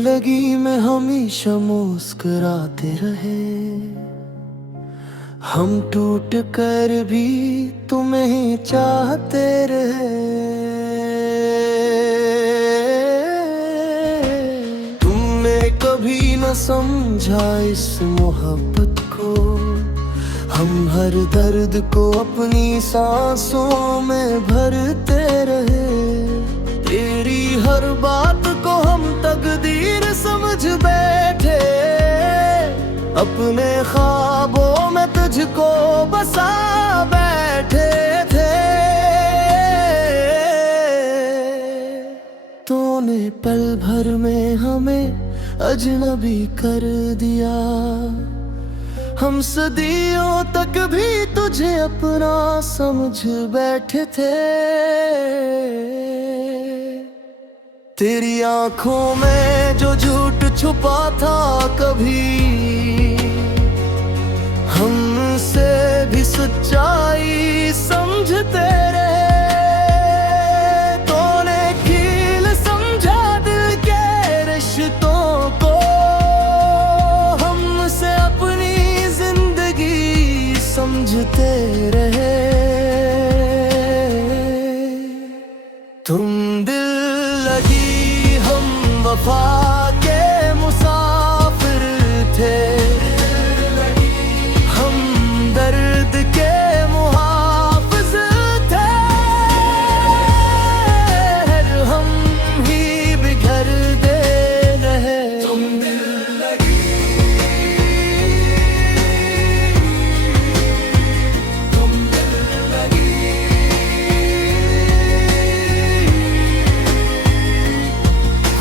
जिंदगी में हमेशा मुस्कुराते रहे, हम टूट कर भी तुम्हें चाहते रहे। तुमने कभी न समझा इस मोहब्बत को, हम हर दर्द को अपनी सांसों में भरते रहे। तेरी हर बात को हम तकदीर समझ बैठे, अपने ख्वाबों में तुझको बसा बैठे थे। तूने पल भर में हमें अजनबी कर दिया, हम सदियों तक भी तुझे अपना समझ बैठे थे। तेरी आंखों में जो झूठ छुपा था कभी, हमसे भी सच्चाई समझते रहे। तूने कील समझा दिल के रिश्तों को, हमसे अपनी जिंदगी समझते रहे। तुम दिल लगी हम वफा के मुसाफिर थे, हम दर्द के मुहाफिज थे। हम ही बिखर दे रहे। तुम दिल लगी, तुम दिल लगी।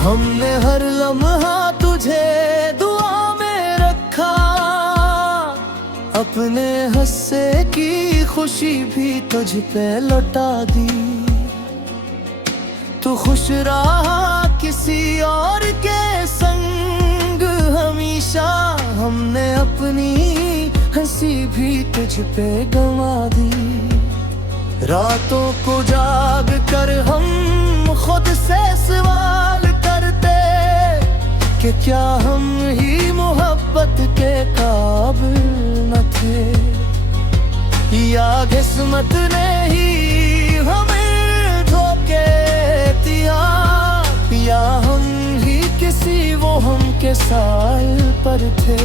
हमने हर लम्हा तुझे दुआ में रखा, अपने हंसे की खुशी भी तुझ पे लौटा दी। तू खुश रहा किसी और के संग हमेशा, हमने अपनी हंसी भी तुझ पे गंवा दी। रातों को जाग कर हम खुद से सवाल करते कि क्या हम ही मोहब्बत के काबिल न थे, या किस्मत ने ही हमें धोखे दिया, या हम ही किसी वो हम के साल पर थे।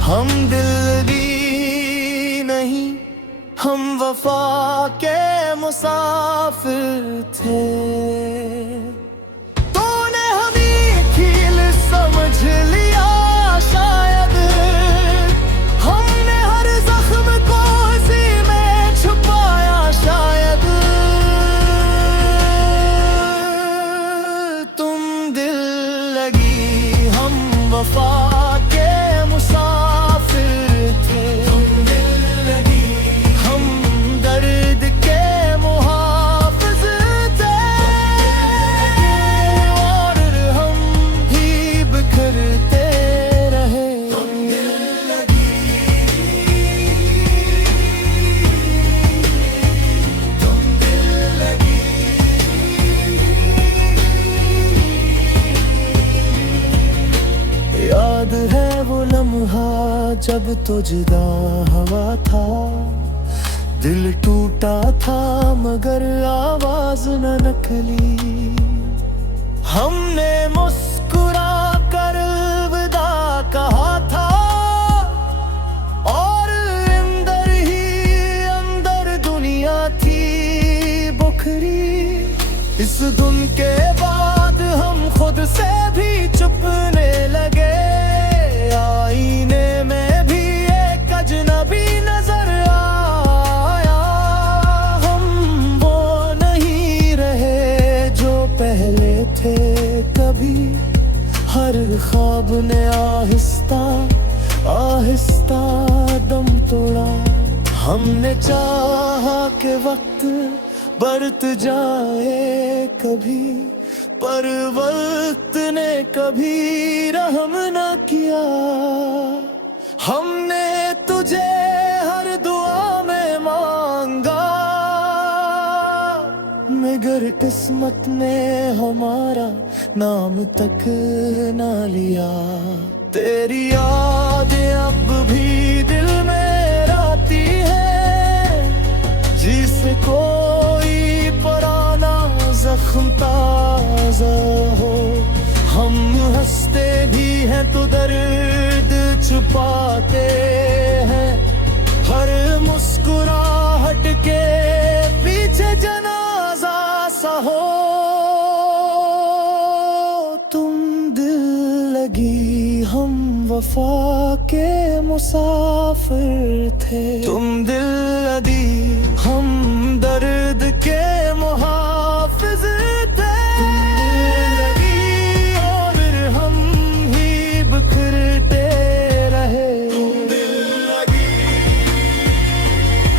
हम दिलगी नहीं, हम वफा के मुसाफिर थे। तूने हमें कील समझ लिया शायद, हमने हर जख्म को उसी में छुपाया शायद। तुम दिल लगी हम वफा के मुसाफिर थे, जब तो जुदा हवा था। दिल टूटा था मगर आवाज न निकली, हमने मुस्कुरा कर अलविदा कहा था, और अंदर ही अंदर दुनिया थी बुखरी। इस धुन के बाद हम खुद से भी चुपने लगे, आईने में भी एक अजनबी नजर आया। हम वो नहीं रहे जो पहले थे कभी, हर ख्वाब ने आहिस्ता आहिस्ता दम तोड़ा। हमने चाहा कि वक्त बरत जाए कभी, पर वक्त ने कभी रहम न किया। हमने तुझे हर दुआ में मांगा, मगर किस्मत ने हमारा नाम तक ना लिया। तेरी याद अब भी दिल में आती है, जिसे कोई पुराना जख्म ताजा हो। हम हंसते भी हैं तो दर्द छुपाते हैं, हर मुस्कुराहट के पीछे जनाजा सा हो। तुम दिल लगी हम वफा के मुसाफिर थे, तुम दिल लगी हम दर्द के मुहाफिज थे। बिखरते रहे, दिल लगी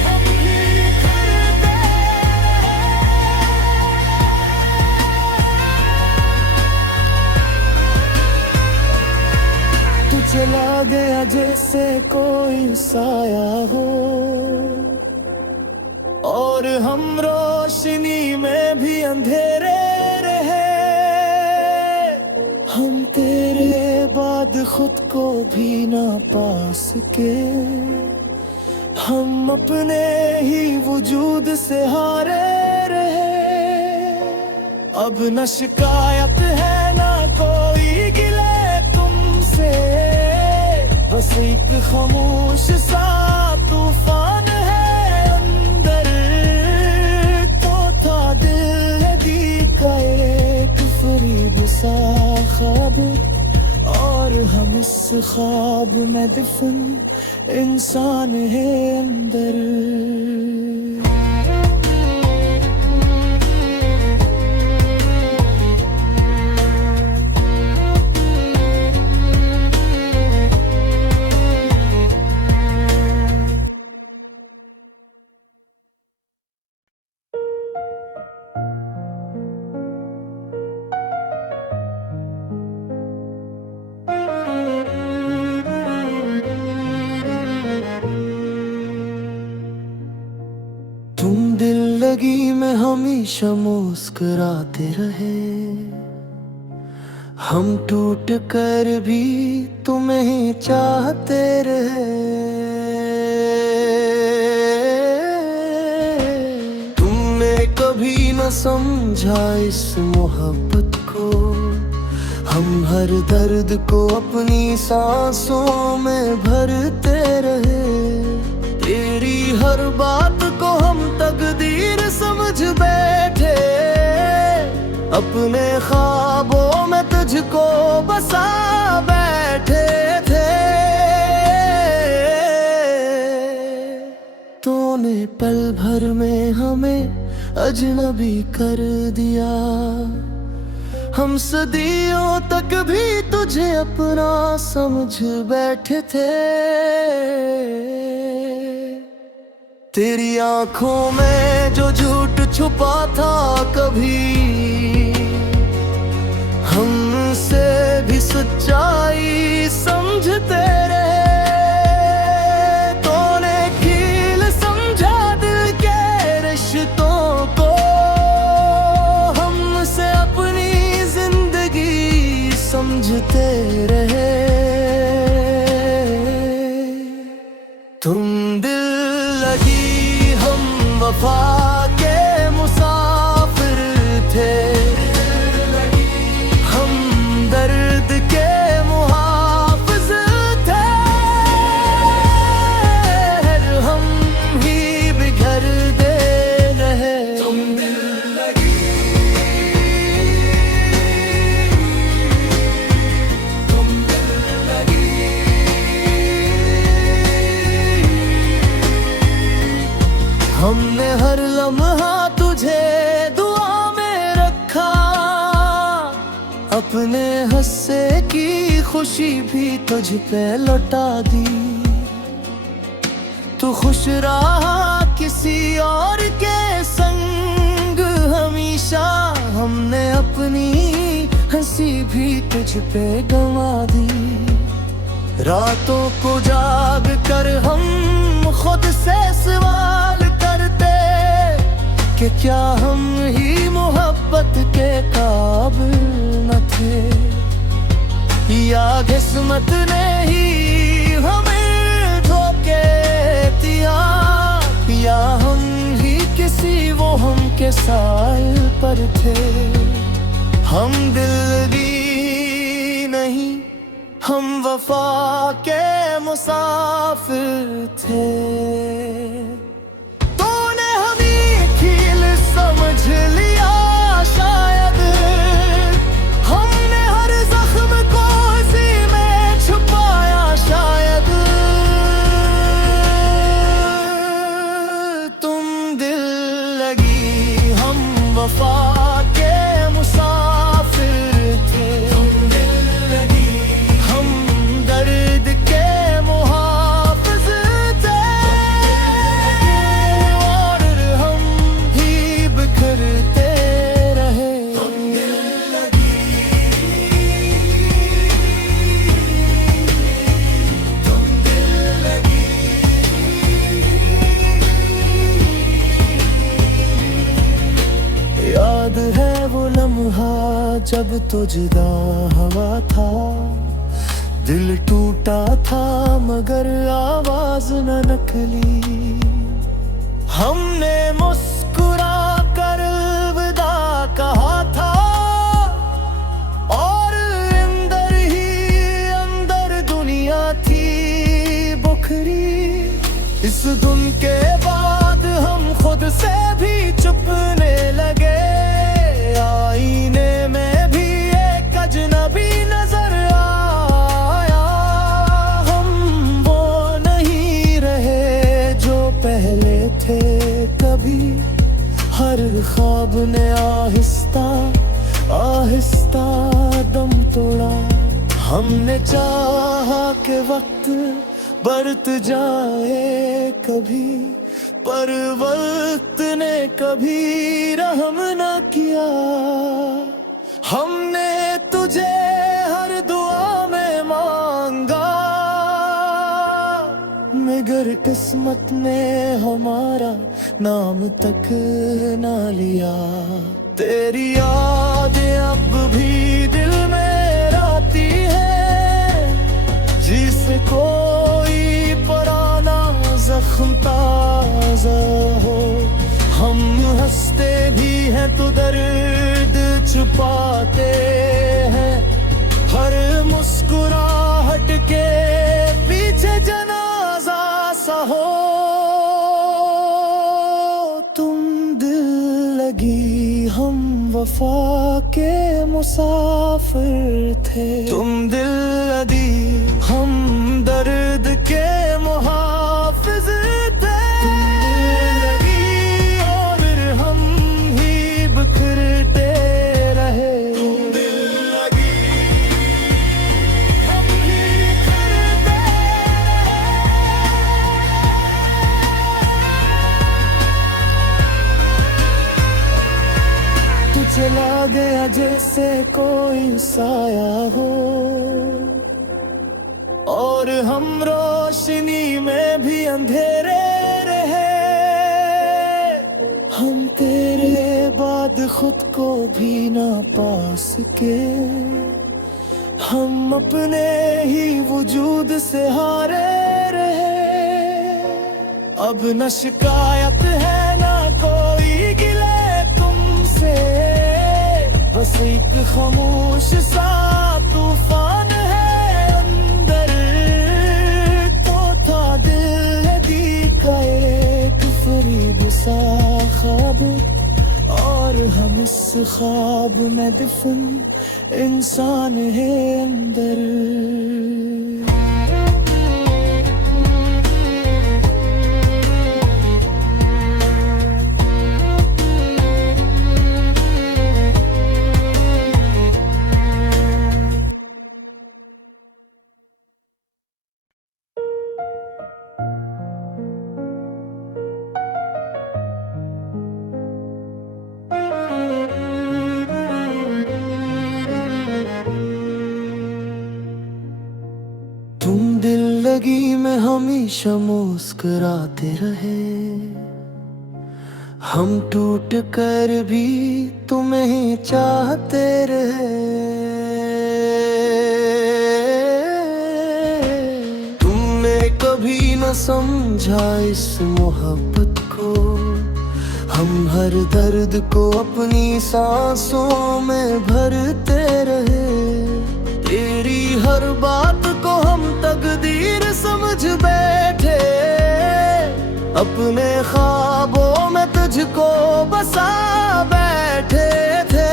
हम ही बिखरते रहे। तू चला गया जैसे कोई साया हो, और हम रोशनी में भी अंधेरे रहे। हम तेरे बाद खुद को भी ना पा सके, हम अपने ही वजूद से हारे रहे। अब न शिकायत है ना कोई गिले तुमसे, बस एक खामोश सा तूफान है अंदर। तो था दिल लगी का एक फरीब सा ख्वाब, और हम इस ख्वाब में दफन इंसान है अंदर। तुम दिल लगी में हमेशा मुस्कुराते रहे, हम टूट कर भी तुम्हें चाहते रहे। तुमने कभी न समझा इस मोहब्बत को, हम हर दर्द को अपनी सांसों में भरते रहे। तेरी हर बात को हम तकदीर समझ बैठे, अपने ख्वाबों में तुझको बसा बैठे थे। तूने पल भर में हमें अजनबी कर दिया, हम सदियों तक भी तुझे अपना समझ बैठे थे। तेरी आंखों में जो झूठ छुपा था कभी, हमसे भी सच्चाई समझते रहे। तूने कील समझा दिल के रिश्तों को, हमसे अपनी जिंदगी समझते रहे। तुम दिल लगी हम वफा के मुसाफिर थे, हम दर्द के मुहाफिज थे। हम ही बिखर दे रहे, तुम दिल लगी, तुम दिल लगी। हमने हर लम्हा तुझे दुआ में रखा, अपने हंसे की खुशी भी तुझ पे लौटा दी। तू खुश रहा किसी और के संग हमेशा, हमने अपनी हंसी भी तुझ पे गंवा दी। रातों को जाग कर हम खुद से सवाल करते कि क्या हम ही मोहब्बत के काबिल न थे, या किस्मत ने ही हमें धोखे दिया, या हम ही किसी वो हम के साल पर थे। हम दिल्लगी नहीं, हम वफा के मुसाफिर थे। तूने हमें खील समझ लिया शायद, हमने हर जख्म को उसी में छुपाया शायद। तुम दिल लगी, हम वफा के मुसाफिर थे। तुम दिल लगी, हम दर्द के मुहाफिज थे, और हम ही बिखरते रहे। तुम दिल लगी, तुम दिल लगी। याद है वो लम्हा जब तो जुदा हवा था, दिल टूटा था मगर आवाज न निकली। हमने मुस्कुरा कर अलविदा कहा था, और अंदर ही अंदर दुनिया थी बुखरी। इस धुन के बाद हम खुद से भी चुपने लगे, आईने में भी एक अजनबी नजर आया। हम वो नहीं रहे जो पहले थे कभी, हर ख्वाब ने आहिस्ता आहिस्ता दम तोड़ा। हमने चाहा कि वक्त बरत जाए कभी, पर वक्त ने कभी रहम न किया। हमने तुझे हर दुआ में मांगा, मगर किस्मत ने हमारा नाम तक ना लिया। तेरी यादें अब भी दिल में आती है, जिसे कोई पुराना जख्म ताजा हो। हम हंसते भी हैं तो दर्द छुपाते हैं, हर मुस्कुराहट के पीछे जनाजा सा हो। तुम दिल लगी, हम वफा के मुसाफिर थे। तुम दिल लगी, हम दर्द के मुहाफिज थे। तुम दिल लगी, और हम ही बिखरते रहे। तुम दिल लगी, हम ही बिखरते रहे। तू चला गया जैसे कोई साया हो, और हम रोशनी में भी अंधेरे रहे। हम तेरे बाद खुद को भी ना पा सके, हम अपने ही वजूद से हारे रहे। अब न शिकायत है ना कोई गिले तुमसे, बस एक खामोश सा तूफान है अंदर। तो था दिल दी का एक फरीब सा ख्वाब, और हम इस ख्वाब में दफन इंसान है अंदर। जिंदगी में हमेशा मुस्कुराते रहे, हम टूट कर भी तुम्हें ही चाहते रहे। तुमने कभी न समझा इस मोहब्बत को, हम हर दर्द को अपनी सांसों में भरते रहे। तेरी हर बात को हम तकदीर समझ बैठे, अपने ख्वाबों में तुझको बसा बैठे थे।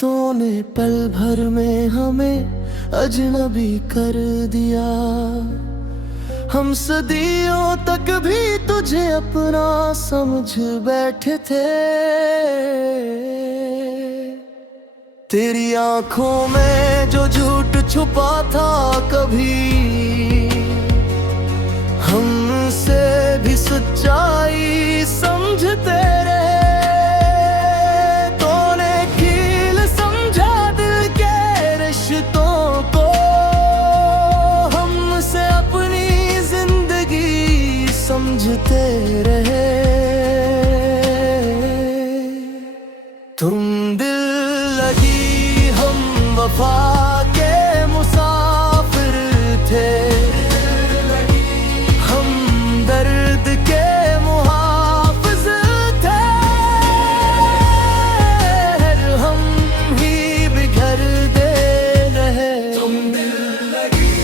तूने पल भर में हमें अजनबी कर दिया, हम सदियों तक भी तुझे अपना समझ बैठे थे। तेरी आंखों में जो झूठ छुपा था कभी, हमसे भी सच्चाई समझते रहे। तूने कील समझा दिल के रिश्तों को, हमसे अपनी जिंदगी समझते रहे। तुम दिल लगी हम वफा के मुसाफिर थे, हम दर्द के मुहाफिज थे। हम ही बिखर दे रहे। तुम दिल लगी,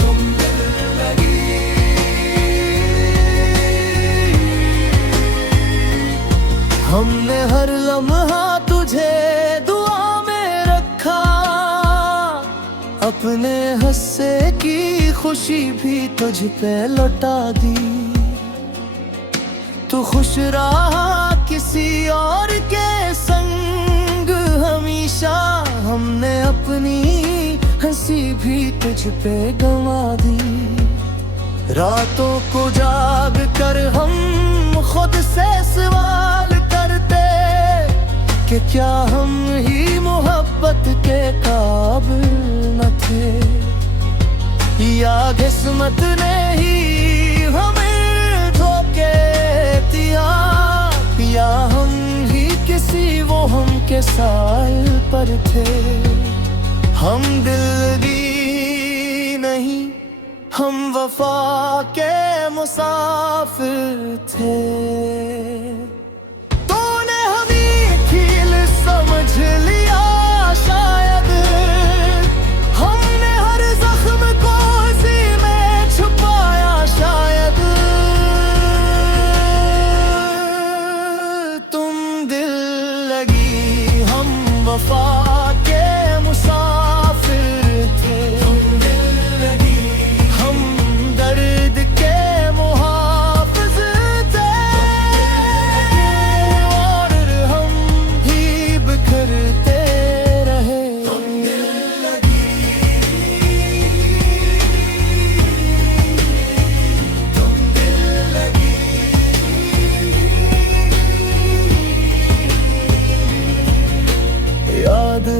तुम दिल लगी। हमने हर लम्हा तुझे दुआ में रखा, अपने हंसे की खुशी भी तुझ पे लौटा दी। तू खुश रहा किसी और के संग हमेशा, हमने अपनी हंसी भी तुझ पे गंवा दी। रातों को जाग कर हम खुद से सवाल करते कि क्या हम ही मोहब्बत के काबिल न थे, या किस्मत ने ही हमें धोखे दिया, या हम ही किसी वो हम के साल पर थे। हम दिलगी नहीं, हम वफा के मुसाफिर थे। तूने हमें कील समझ लिया शायद, हमने हर जख्म को उसी में छुपाया शायद। तुम दिल लगी हम वफा के मुसाफिर थे,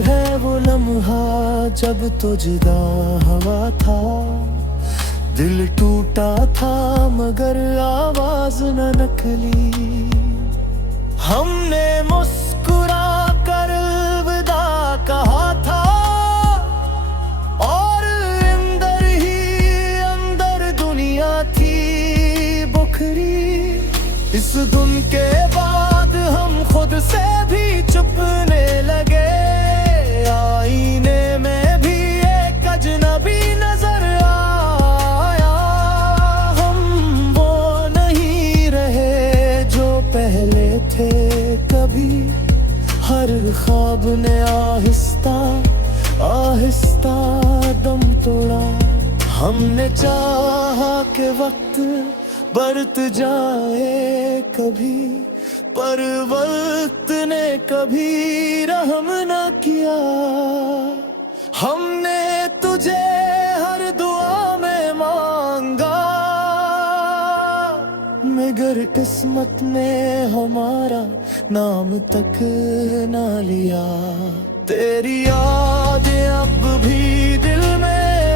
है वो लम्हा जब तो जुदा हवा था। दिल टूटा था मगर आवाज न निकली। हमने मुस्कुरा कर अलविदा कहा था, और अंदर ही अंदर दुनिया थी बुखरी। इस धुन के बाद हम खुद से भी चुपने लगे। आईने में भी एक अजनबी नजर आया। हम वो नहीं रहे जो पहले थे कभी। हर ख्वाब ने आहिस्ता आहिस्ता दम तोड़ा। हमने चाहा कि वक्त बरत जाए कभी, पर वक्त ने कभी रहम न किया। हमने तुझे हर दुआ में मांगा, मगर किस्मत ने हमारा नाम तक ना लिया। तेरी याद अब भी दिल में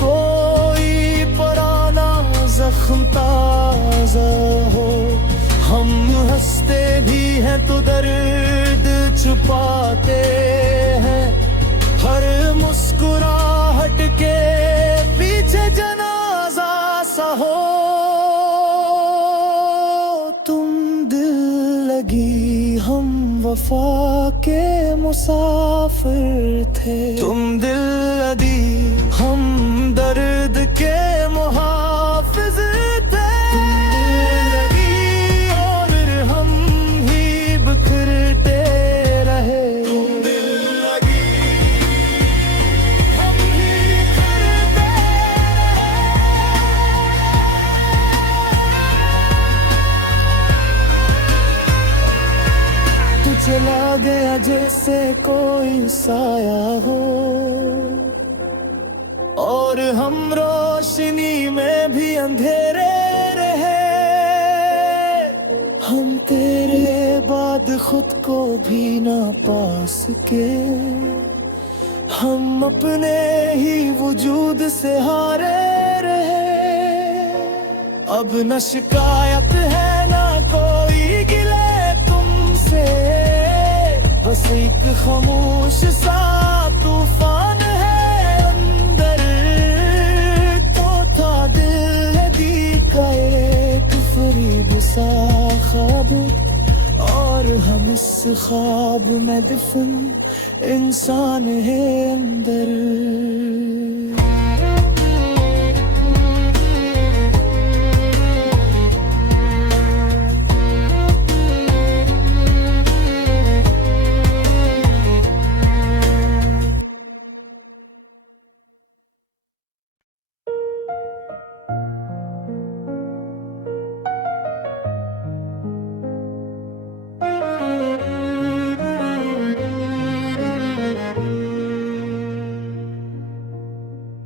कोई पुराना जख्म ताजा हो। हम हंसते भी हैं तो दर्द छुपाते हैं, हर मुस्कुराहट के पीछे जनाजा सा हो। तुम दिल लगी हम वफा के मुसाफिर थे, तुम दिल लगी हम दर्द के मुहाफिज थे। तुम दिल लगी और हम ही बिखरते रहे, तुम दिल लगी हम ही बिखरते रहे। तू चला गया जैसे कोई साया हो, और हम रोशनी में भी अंधेरे रहे। हम तेरे बाद खुद को भी ना पा सके, हम अपने ही वजूद से हारे रहे। अब न शिकायत है ना कोई गिले तुमसे, बस एक खामोश सा तूफान है अंदर। तो था दिल लगी का एक फरीब सा ख्वाब, और हम इस ख्वाब में दफन इंसान है अंदर।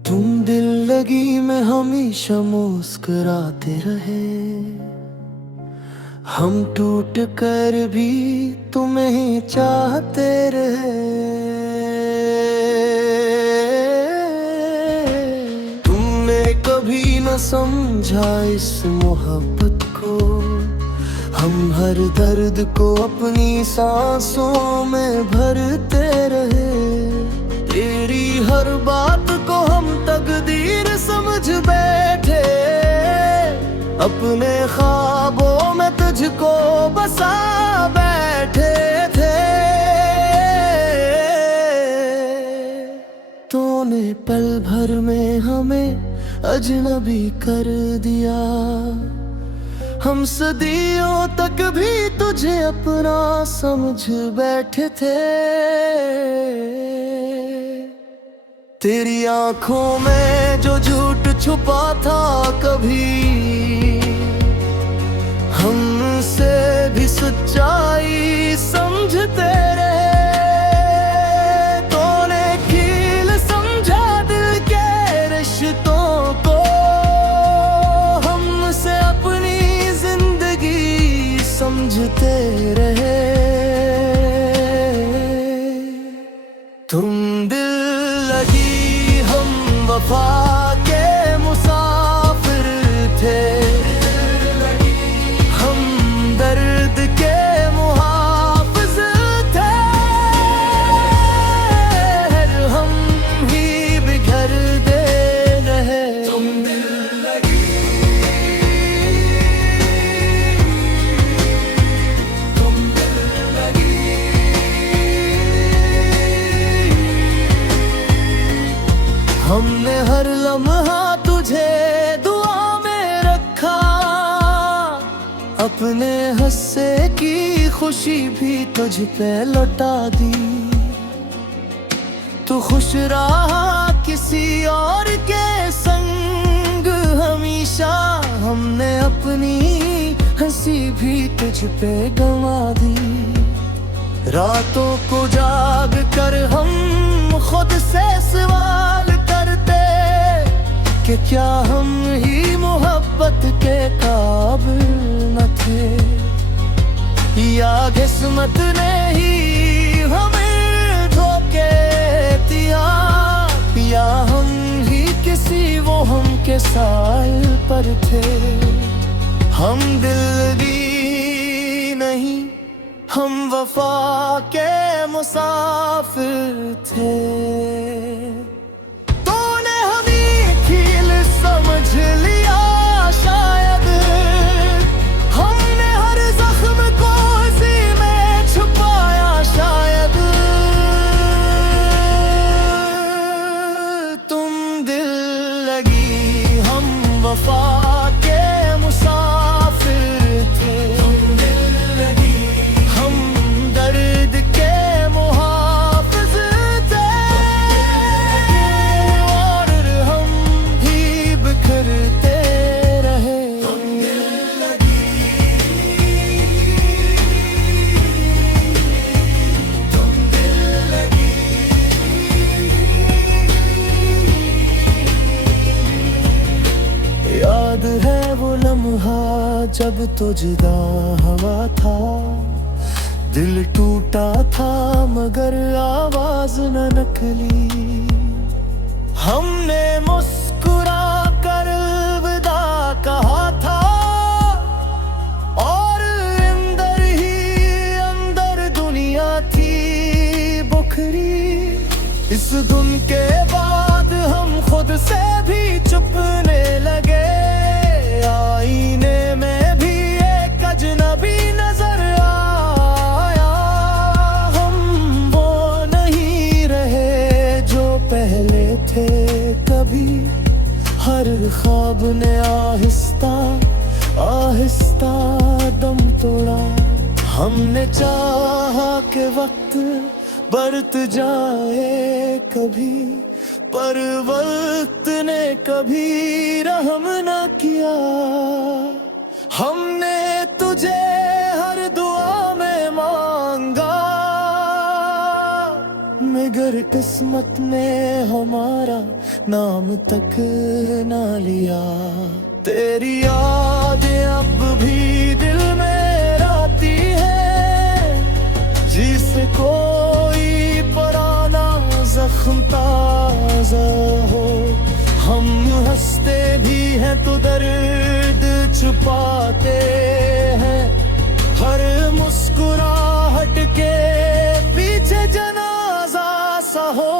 तुम दिल लगी में हमेशा मुस्कुराते रहे, हम टूट कर भी तुम्हें ही चाहते रहे। तुमने कभी न समझा इस मोहब्बत को, हम हर दर्द को अपनी सांसों में भरते रहे। तेरी हर बात को हम तकदीर समझ बैठे, अपने ख्वाबों में तुझको बसा बैठे थे। तूने पल भर में हमें अजनबी कर दिया, हम सदियों तक भी तुझे अपना समझ बैठे थे। तेरी आंखों में जो झूठ छुपा था कभी, हमसे भी सच्चाई समझते रहे। तूने कील समझा दिल के रिश्तों को, हमसे अपनी जिंदगी समझते रहे। तुम दिल लगी हम वफा के मुसाफिर थे, हम दर्द के मुहाफिज थे। हम ही बिखर दे रहे, तुम दिल लगी, तुम दिल लगी। हमने हर लम्हा तुझे दुआ में रखा, अपने हंसे की खुशी भी तुझ पे लौटा दी। तू खुश रहा किसी और के संग हमेशा, हमने अपनी हंसी भी तुझ पे गंवा दी। रातों को जाग कर हम खुद से सवाल करते कि क्या हम ही मोहब्बत के काबिल न थे, या किस्मत ने ही हमें धोखे दिया, या हम ही किसी के साल पर थे। हम दिल्लगी नहीं, हम वफा के मुसाफिर थे। तूने हमें खील समझ लिया शायद, हमने हर जख्म को उसी में छुपाया शायद। तुम दिल लगी, हम वफा के मुसाफिर थे। तुम दिल लगी, हम दर्द के मुहाफिज थे। और हम भी बिखरते रहे। तुम दिल लगी, तुम दिल लगी। याद है वो लम्हा जब तो जुदा हवा था। दिल टूटा था मगर आवाज न निकली। हमने मुस्कुरा कर अलविदा कहा था, और अंदर ही अंदर दुनिया थी बुखरी। इस धुन के बाद हम खुद से भी चुपने लगे। आईने में भी एक अजनबी नजर आया। हम वो नहीं रहे जो पहले थे कभी। हर ख्वाब ने आहिस्ता आहिस्ता दम तोड़ा। हमने चाहा कि वक्त बरत जाए कभी, पर वक्त ने कभी रहम न किया। हमने तुझे हर दुआ में मांगा, मगर किस्मत ने हमारा नाम तक न लिया। तेरी यादें अब भी दिल में आती है, जिसे कोई पुराना जख्म ताजा हो। हम हंसते भी हैं तो दर्द छुपाते हैं। हर मुस्कुराहट के पीछे जनाजा सा हो।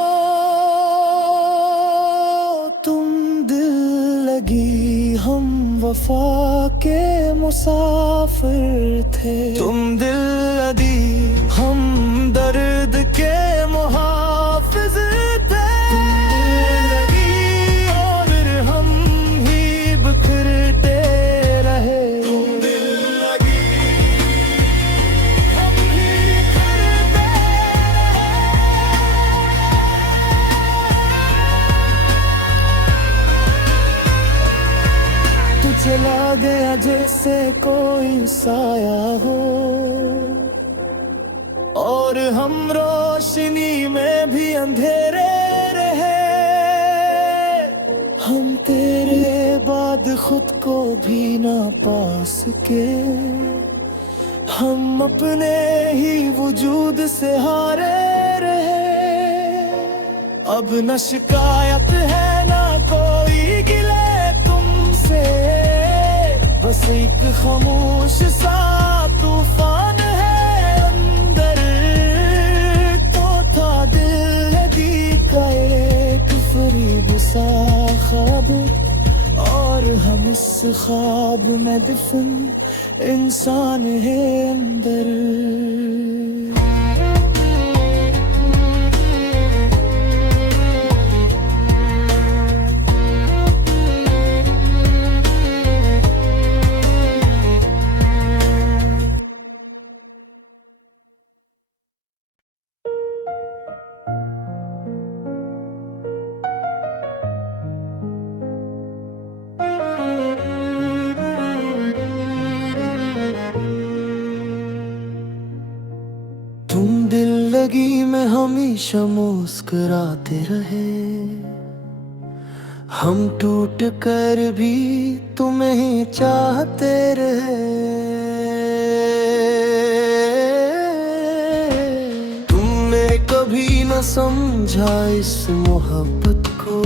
तुम दिल लगी, हम वफा के मुसाफिर थे। तुम दिल लगी, हम दर्द के मुहाफिज थे। और हम ही बिखरते रहे। तुम दिल लगी, हम ही बिखरते रहे। तू चला गया जैसे कोई साया हो, और हम रोशनी में भी अंधेरे रहे। हम तेरे बाद खुद को भी ना पा सके। हम अपने ही वजूद से हारे रहे। अब न शिकायत है ना कोई गिले तुमसे, बस एक खामोश सा तूफान है अंदर। तो था दिल लगी का एक फरीब सा ख्वाब, और हम इस ख्वाब में दफन इंसान है अंदर। तुम दिल लगी में हमेशा मुस्कुराते रहे। हम टूट कर भी तुम्हें चाहते रहे। तुमने कभी न समझा इस मोहब्बत को,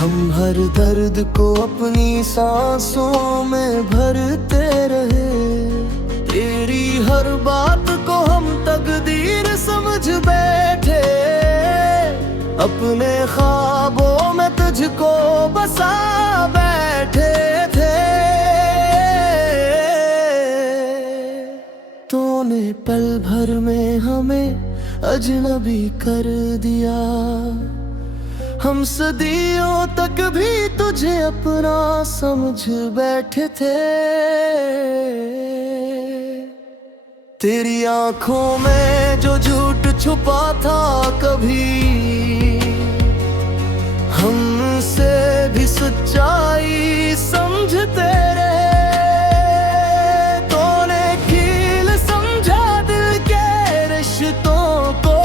हम हर दर्द को अपनी सांसों में भरते रहे, तेरी हर बात को हम तकदीर समझ बैठे, अपने ख्वाबों में तुझको बसा बैठे थे। तूने पल भर में हमें अजनबी कर दिया, हम सदियों तक भी तुझे अपना समझ बैठे थे। तेरी आंखों में जो झूठ छुपा था कभी, हमसे भी सच्चाई समझते रहे। तूने कील समझा दिल के रिश्तों को,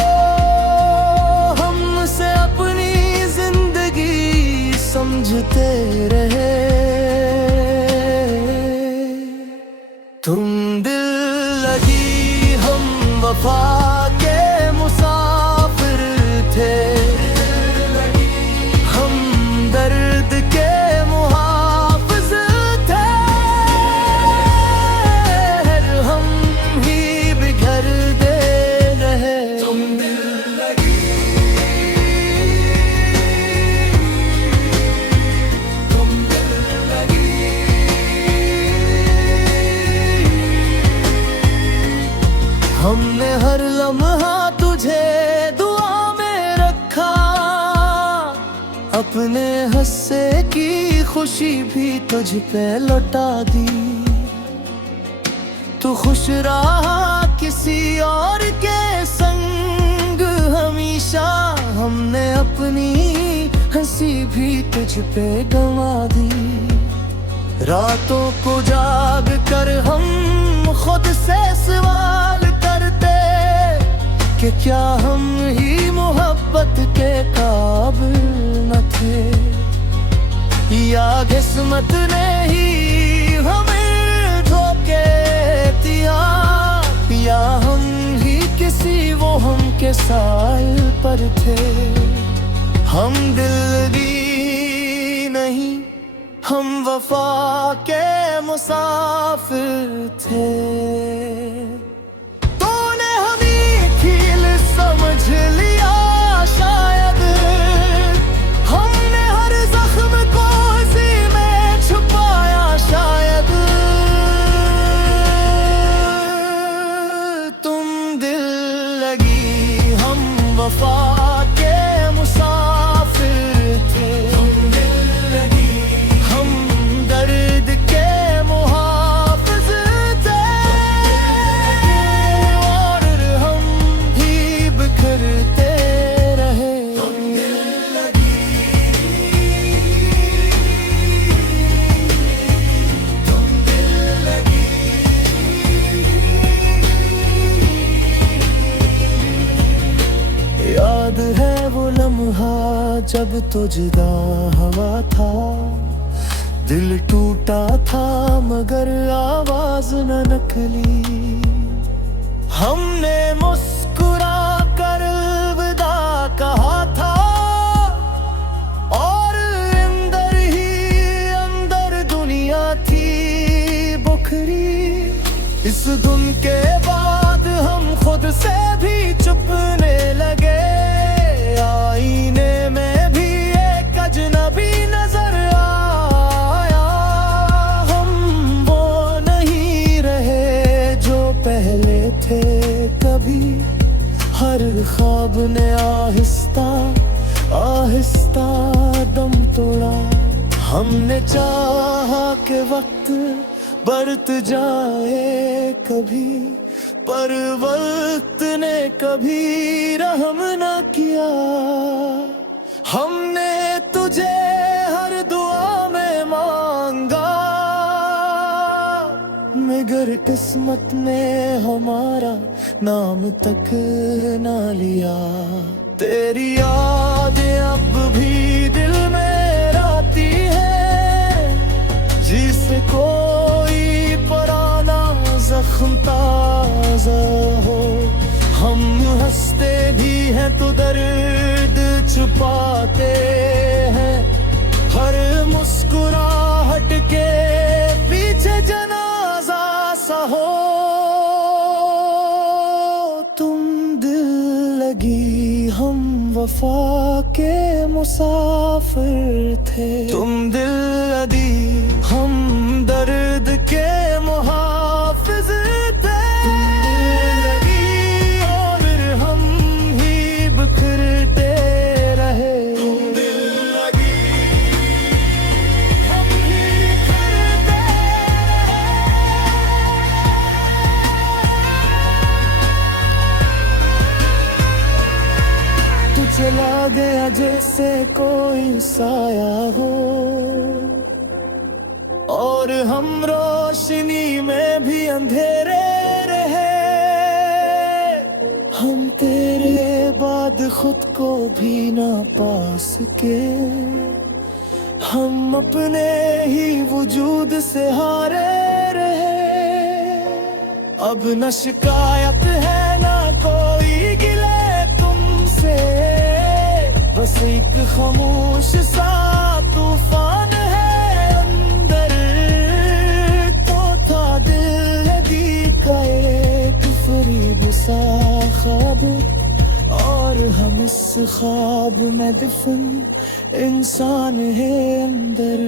हमसे अपनी जिंदगी समझते रहे। तुम दिल लगी हम वफा के मुसाफिर थे, हम दर्द के मुहाफिज थे, हम ही बिखर दे रहे। तुम दिल लगी, तुम दिल लगी। हमने हर लम्हा तुझे दुआ में रखा, अपने हंसे की खुशी भी तुझ पे लौटा दी। तू खुश रहा किसी और के संग हमेशा, हमने अपनी हंसी भी तुझ पे गंवा दी। रातों को जाग कर हम खुद से सवाल करते कि क्या हम ही मोहब्बत के काबिल न थे, या किस्मत ने ही हमें धोखे दिया, या हम ही किसी वो हम के साल पर थे। हम दिलगी नहीं, हम वफा के मुसाफिर थे। तूने हमें कील समझ लिया शायद, हमने हर जख्म को उसी में छुपाया शायद। तुम दिल लगी हम वफा के मुसाफिर थे, जब तो जुदा हवा था। दिल टूटा था मगर आवाज न निकली। हमने मुस्कुरा कर अलविदा कहा था और अंदर ही अंदर दुनिया थी बुखरी। इस धुन के बाद हम खुद से भी चुपने लगे। आईने में भी एक अजनबी नजर आया। हम वो नहीं रहे जो पहले थे कभी। हर ख्वाब ने आहिस्ता आहिस्ता दम तोड़ा। हमने चाहा कि वक्त बरत जाए कभी, पर वक्त ने कभी रहम न किया। हमने तुझे हर दुआ में मांगा, मगर किस्मत ने हमारा नाम तक ना लिया। तेरी याद अब भी दिल में आती है, जिसे कोई पुराना जख्म ताजा हो। हम हंसते भी हैं तो दर्द छुपाते हैं, मुस्कुराहट के पीछे जनाजा सा हो तुम। दिल लगी हम वफा के मुसाफिर थे, तुम दिल लगी हम दर्द के मुहाफिज थे। और हम ही बिखरते रहे, तुम दिल लगी हम ही बिखरते रहे। तू चला गया जैसे कोई साया हो, और हम रोशनी में भी अंधेरे रहे। हम तेरे बाद खुद को भी ना पा सके, हम अपने ही वजूद से हारे रहे। अब न शिकायत है ना कोई गिले तुमसे, बस एक खामोश सा तूफान है अंदर। तो था दिल लगी का एक फरीब सा ख्वाब, और हम इस ख्वाब में दफन इंसान है अंदर।